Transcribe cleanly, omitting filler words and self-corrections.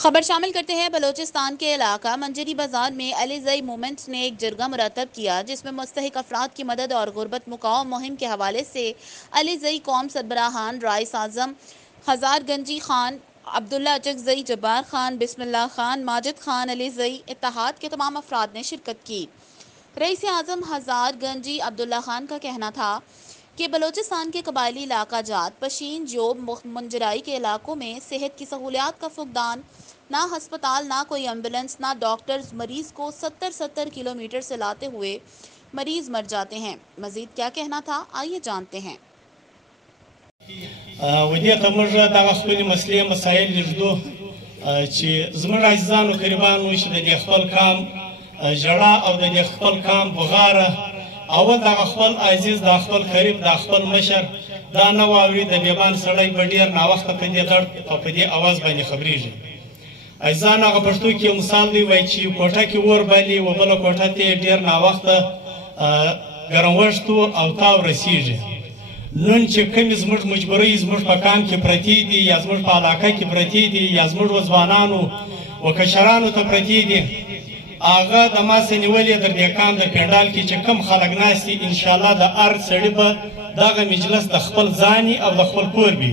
खबर शामिल करते हैं बलोचिस्तान के इलाका मंजरी बाजार में अलीज़ई मूवमेंट ने एक जरगा मुरतब किया, जिसमें मुस्तहिक अफराद की मदद और गुर्बत मुकाव मुहिम के हवाले से अलीज़ई कौम सरबराहान राइस आज़म हज़ारगंजी खान, अब्दुल्ला अचकज़ई, जब्बार खान, बिस्मिल्लाह खान, माजिद खान, अलीज़ई इत्तेहाद के तमाम अफराद ने शिरकत की। रईस आज़म हज़ारगंजी अब्दुल्ला खान का कहना था कि बलोचिस्तान के कबायली इलाका जात पशीन जोब मुंजराई के इलाकों में सेहत की सहूलियात का फुकदान, ना हस्पताल, ना कोई एम्बुलेंस, ना डॉक्टर्स, मरीज को 70 किलोमीटर से लाते हुए मरीज मर जाते हैं। मजीद क्या कहना था, आइए जानते हैं। اول د خپل عزیز د خپل قریب د خپل مشر دا نه واوري د بیبان سړی په ډیر نا وخت په دې غړ په دې आवाज باندې خبريږي. ایزان هغه پښتو کې مثال دی وای چې کوټه کې ور باندې و بل کوټه ته ډیر نا وخت ګرموشتو او تاو رسیږي. نن چې کوم زموږ مجبوري زموږ په کام کې پرتی دي یا زموږ په علاقه کې پرتی دي یا زموږ وځوانانو او کشرانو ته پرتی دي، هغه د ما سه نیولې در دې کام د پنډال کې چې کم خلک ناستي ان شاء الله د ار سړي به دغه مجلس د خپل ځاني او د خپل کور وي.